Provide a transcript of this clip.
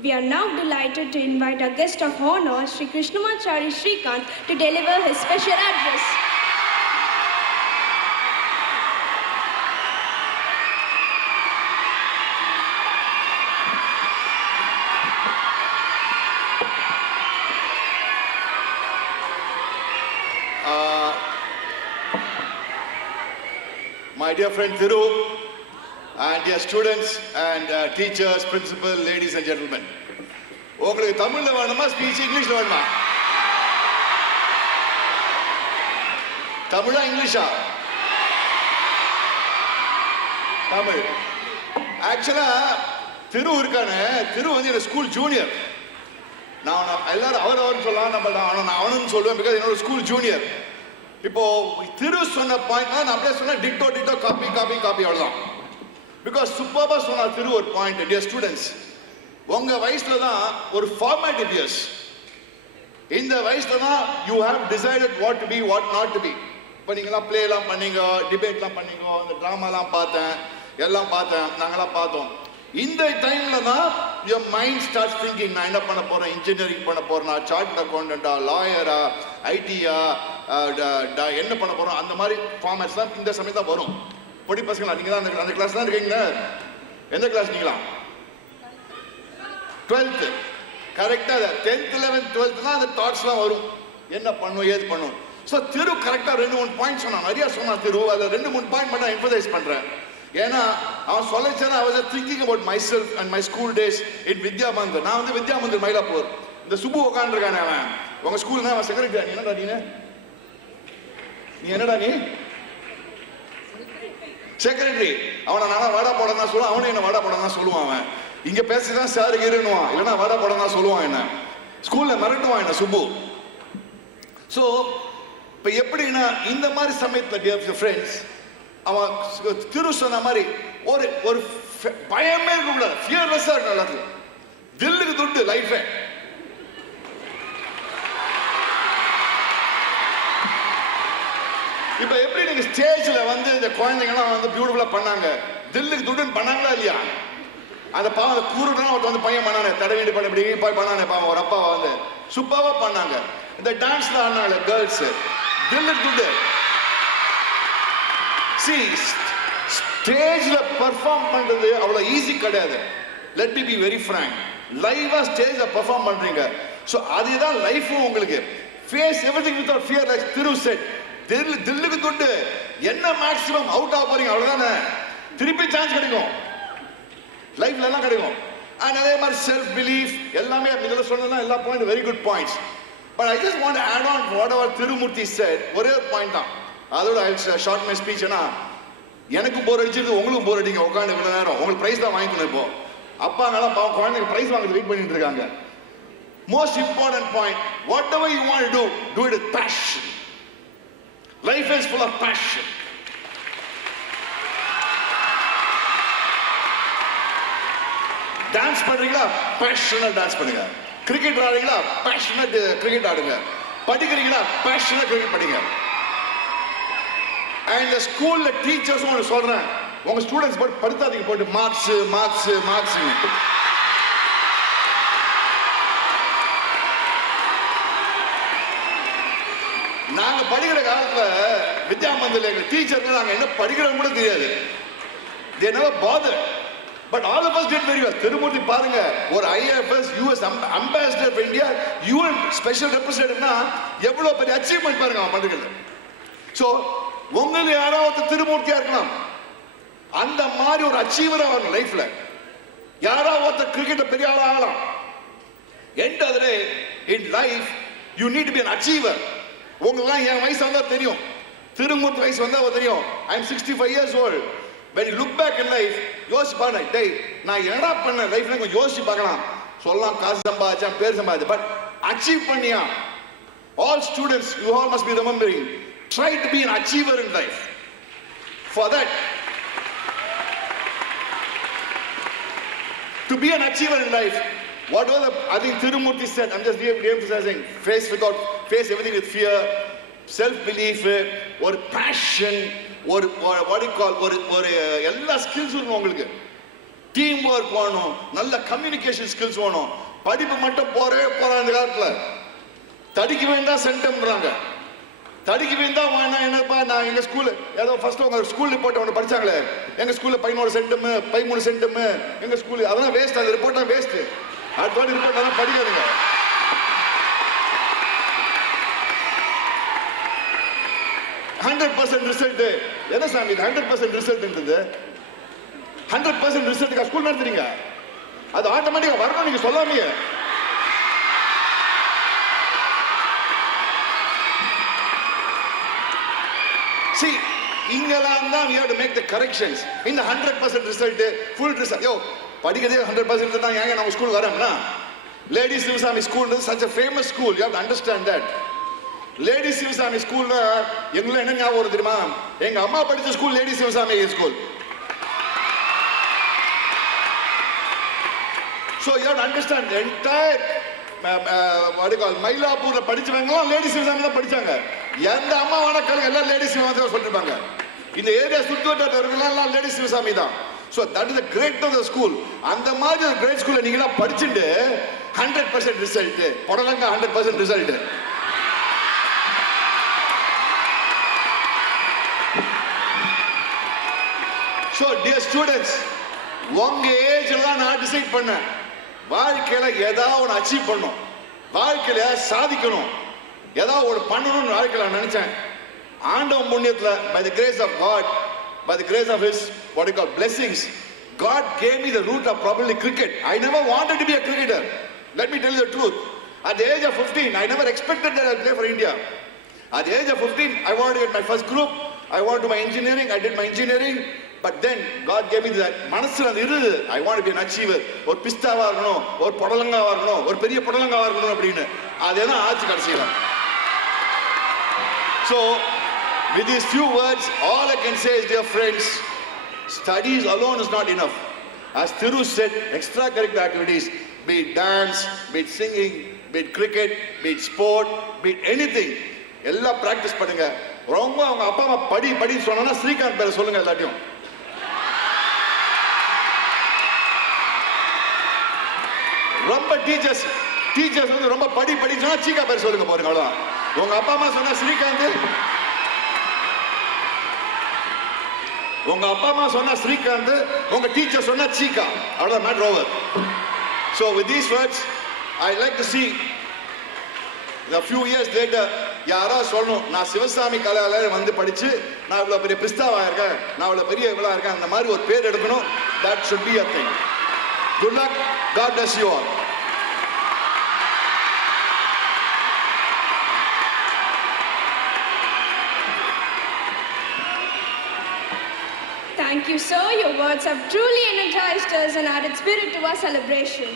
We are now delighted to invite our guest of honor, Sri Krishnamachari Srikant, to deliver his special address. My dear friend Thiru, and dear students and teachers, principal, ladies and gentlemen. உங்களுக்கு தமிழ்ல வேணுமா speech இங்கிலீஷ்ல வேணுமா? தமிழா இங்கிலீஷா? தமிழ். ஆக்சுவலா திரு இருக்கானே, திரு வந்து என்னோட school junior. நான் எல்லாரும் அவர்னு சொல்லலாம், நம்ம அவனுன்னு சொல்லுவேன், பிகாஸ் என்னோட ஸ்கூல் ஜூனியர். இப்போ திரு சொன்ன பாயிண்ட் நான் அப்படியே சொன்ன டிட்டோ காப்பி அவ்வளவுதான். பிகாஸ் சூப்பர்பா சொன்னார் திரு ஒரு பாயிண்ட். டியர் ஸ்டூடெண்ட்ஸ், உங்க வயசுல தான் ஒரு ஃபார்மேட்டிவ் இயர்ஸ். இந்த வயசுல தான் you have decided what to be, what not to be. இப்போ நீங்களாம் பிளே எல்லாம் பண்ணீங்க, டிபேட்லாம் பண்ணீங்க, இந்த ட்ராமாலாம் பார்த்தேன், எல்லாம் பார்த்தேன், நாங்களாம் பார்த்தோம். இந்த டைம்ல தான் your mind starts thinking, நான் என்ன பண்ண போறேன், இன்ஜினியரிங் பண்ண போறேனா, சார்ட் அக்கௌண்டண்டா, லாயரா, ஐடியா, என்ன பண்ண போறோம், அந்த மாதிரி ஃபார்மேட்ஸ் தான் இந்த சமயம் தான் வரும். பொடி பசங்களா நீங்க தான் அந்த கிளாஸ் தான் இருக்கீங்க. எந்த கிளாஸ் நீங்களா? 12th. கரெக்டா 10th 11th 12th தான் அந்த தாட்ஸ்லாம் வரும், என்ன பண்ணும் ஏது பண்ணும். ஸோ திரு கரெக்டா 2-3 பாயிண்ட் சொன்னான், நிறைய சொன்னான் திரு. அதில் 2-3 பாயிண்ட் மட்டும் எம்பசைஸ் பண்றேன். ஏன்னா அவன் சொல்லிச்சேன்னா I was thinking about myself and my school days in Vidya Mandir. நான் வந்து வித்யா மந்திர் மயிலாப்பூர். இந்த சுப்பு உட்காந்துருக்கானே அவன், உங்க ஸ்கூல்னா அவன் செக்ரட்டரி. நீ என்னடா நீ என்னடா நீ செக்ரட்டரி. அவனை நானா வாடா போடனா சொல்லுவான், அவனே என்ன வாடா போடனா சொல்லுவான். அவன் இங்க பேசிதான் சாருக்கு இருன்னுவான், இல்லைன்னா வாடா போடனா சொல்லுவான். என்ன ஸ்கூல்ல மிரட்டுவான் என்ன சுப்பு. ஸோ இப்போ எப்படின்னா இந்த மாதிரி சமயத்தில் டியர் ஃப்ரெண்ட்ஸ், அவன் திரு சொன்ன மாதிரி ஒரு பயமே இருக்கக்கூடாது, ஃபியர்லெஸ்ஸாக இருக்கணும். எல்லாத்துக்கும் தில்லுக்கு துட்டு லைஃபே. இப்ப எப்படி நீங்க ஸ்டேஜ்ல வந்து இந்த குழந்தைங்கலாம் வந்து பியூட்டிஃபுல்லா பண்ணாங்க, தில்லுக்கு துட்டுன்னு பண்ணாங்களா இல்லையா? அந்த பாவம் கூறுதான் ஒருத்த வந்து பையன் பண்ணானே, தடவீடு பண்ண இப்படி போய் பண்ணானே பாவம், ஒரு அப்பாவை வந்து சூப்பராக பண்ணாங்க. இந்த டான்ஸ்ல ஆனாங்க கேர்ள்ஸ், தில்லுக்கு துட்டு. ஸ்டேஜ்ல பெர்ஃபார்ம் பண்றது அவ்வளவு ஈஸி கிடையாது. Let me be very frank, லைவா ஸ்டேஜ்ல பெர்ஃபார்ம் பண்றீங்க. ஸோ அதுதான் லைஃபும் உங்களுக்கு. Face everything without fear, like திரு செட். தில்லுக்கு துட்டு, என்ன மேக்ஸிமம் அவுட் ஆக போறீங்க அவ்வளவுதானே, திருப்பி சான்ஸ் கிடைக்கும், லைஃப்ல எல்லாம் கிடைக்கும். அண்ட் அதே மாதிரி செல்ஃப் பிலீஃப் எல்லாமே இதுல சொன்னதுதான் எல்லா point very good points. But I just want to add on whatever Thirumoorthy said. ஒரே ஒரு பாயிண்ட் தான், அதோட ஷார்ட் மை ஸ்பீச். ஏன்னா எனக்கும் போர் அடிச்சிருக்கு, உங்களுக்கு போர் அடிங்க உட்காந்து இவ்வளவு நேரம். உங்களுக்கு பிரைஸ் தான் வாங்கிக்கணும். இப்போ அப்பா நல்லா பாவம் குழந்தைங்க பிரைஸ் வாங்க வெயிட் பண்ணிட்டு இருக்காங்க. Most important point, what ever you want to to it with fashion. Life is full of passion. Dance பண்றீங்களா, பேஷனா டான்ஸ் பண்ணுங்க. கிரிக்கெட் ஆடுறீங்களா, பேஷனா கிரிக்கெட் ஆடுங்க. படிக்கிறீங்களா, பேஷனா கிரிக்கெட் படிங்க. அண்ட் ஸ்கூல்ல டீச்சர்ஸ் ஒன்று சொல்றேன், உங்க ஸ்டூடெண்ட்ஸ் போட்டு படுத்தாதீங்க, போட்டு மார்க்ஸ் மார்க்ஸ் மார்க்ஸ். நாங்க படிக்கிற காலத்துல வித்யா மந்திரில் எங்க டீச்சருக்கு நாங்க என்ன படிக்கிறோம் கூட தெரியாது. They never bothered. But all of us did very well. Thirumurthy பாருங்க, ஒரு IFS US ambassador for India, UN special representative-னா எவ்வளவு பெரிய அச்சீவ்மெண்ட் பாருங்க அவன் பண்ணுகிறது. ஸோ உங்களுக்கு யாராவது திருமூர்த்தியா இருக்கலாம், அந்த மாதிரி ஒரு அச்சீவரா வரணும் லைஃப்ல. யாராவது கிரிக்கெட்ல பெரிய ஆளா ஆகலாம். End of the day in life you need to be an achiever. உங்களுக்குலாம் என் வயசு வந்தா தெரியும், திருமூர்த்தி வயசு வந்தா தெரியும். I am 65 years old. When you look back in life, யோசிச்சு பாருங்க, டேய் நான் என்னடா பண்ண லைஃப்ல கொஞ்சம் யோசிச்சு பார்க்கலாம். சொல்லலாம் காசு சம்பாதிச்சா பேர் சம்பாதிச்சு, பட் அச்சீவ் பண்ணியா? All students, you all must be remembering, try to be an achiever in life. For that, to be an achiever in life, whatever I think Tirumurti said, I'm just re-emphasizing, face everything with fear, self-belief, or passion, or what do you call, or எல்லா skills இருக்கும் உங்களுக்கு. Team work வேணும், நல்ல communication skills வேணும். படிப்பு மட்டும் போறாங்க இந்த காலத்துல. தடிக்க வேண்டாம் சென்டம்ன்றாங்க. தடிக்க வேண்டாம் வேணா என்னப்பா, நான் எங்க ஸ்கூல் ஏதோ ஃபர்ஸ்ட் உங்க ஸ்கூல் ரிப்போர்ட் ஒன்று படிச்சாங்களே, எங்க ஸ்கூல்ல 11 சென்டம் 13 சென்டம் எங்க ஸ்கூல், அதெல்லாம் வேஸ்ட். அந்த ரிப்போர்ட்லாம் வேஸ்ட். அடுத்த ரிப்போர்ட் அதெல்லாம் படிக்காதுங்க. ரிசல்ட் என்ன சாமி இது? 100% ரிசல்ட் 100% ரிசல்ட்டுக்கா ஸ்கூல் நடத்துறீங்க? அது ஆட்டோமேட்டிக்கா வரணும், நீங்க சொல்லாமீங்க. See, இங்கெல்லாம் தான் we have to make the corrections. இந்த 100% ரிசல்ட், full ரிசல்ட். யோ படிக்கிறதே 100% தான். ஏங்க நம்ம ஸ்கூல் வரோம்னா, lady Sivaswami school is such a famous school. You have to understand that. Lady Sivaswami ஸ்கூல்ல எங்களுக்கு என்ன ஞாபகம் வருது தெரியுமா? எங்க அம்மா படிச்ச school lady Sivaswami school. So you have to understand the entire what you call மயிலாப்பூர்ல படிச்சவங்க லேடி சிவசாமி தான் படிச்சாங்க. எந்த அம்மா வணக்கம் எல்லாம் லேடி சிவசாமி தான் சொல்லிருப்பாங்க. இந்த ஏரியா சுத்தவட்டார எல்லாம் லேடி சிவசாமி தான். So that is the great of the school. அந்த மாதிரி ஒரு கிரேட் ஸ்கூல்ல நீங்க எல்லாம் படிச்சுட்டு 100% ரிசல்ட் போடலங்க. 100% ரிசல்ட். So dear students, உங்க ஏஜ் எல்லாம் நான் டிசைட் பண்ணேன். வாழ்க்கையில ஏதாவது ஒன்று அச்சீவ் பண்ணணும், வாழ்க்கையில சாதிக்கணும், ஏதாவது ஒரு பண்ணணும்னு வாழ்க்கையில நான் நினைச்சேன். ஆண்டவன் புண்ணியத்துல by the grace of God, by the grace of his what you call blessings, God gave me the route of probably cricket. I never wanted to be a cricketer. Let me tell you the truth. At the age of 15, I never expected that I'd play for India. At the age of 15, I wanted to get my first group. I wanted to do my engineering. I did my engineering. But then God gave me that மனசுல அது இருது. I want to be an achiever. ஒரு பிஸ்தாவா இருக்கணும், ஒரு புடலங்காவா இருக்கணும், ஒரு பெரிய புடலங்காவா இருக்கணும் அப்படின்னு. அதேதான் ஆச்சு கடைசியில. So with these few words, all I can say is, dear friends, studies alone is not enough. As Thiru said, extracurricular activities, be it dance, be it singing, be it cricket, be it sport, be it anything, எல்லாம் practice பண்ணுங்க. ரொம்ப அவங்க அப்பா அம்மா படி சொன்னா ஸ்ரீகாந்த் பேரை சொல்லுங்க எல்லாத்தையும். ரொம்ப டீச்சர்ஸ் வந்து ரொம்ப படி சொன்னா சீக்கா பேர் சொல்லுங்க பாருங்க. அவ்வளவுதான். உங்க அப்பா அம்மா சொன்னா ஸ்ரீகாந்த், உங்க அப்பா அம்மா சொன்னா ஸ்ரீகாந்த், உங்க டீச்சர் சொன்னா சீக்கா, அவ்வளவுதான். மேட் ஓவர். So with these words, I like to see a few years later யாரா சொல்லணும், நான் சிவசாமி கலாலயம் வந்து படிச்சு நான் இவ்வளவு பெரிய பிஸ்தாவா இருக்கேன், நான் இவ்வளவு பெரிய இவ்வளவு இருக்கேன், அந்த மாதிரி ஒரு பேர் எடுக்கணும். That should be a thing. Good luck. God bless you all. Thank you, sir. Your words have truly energized us and added spirit to our celebration.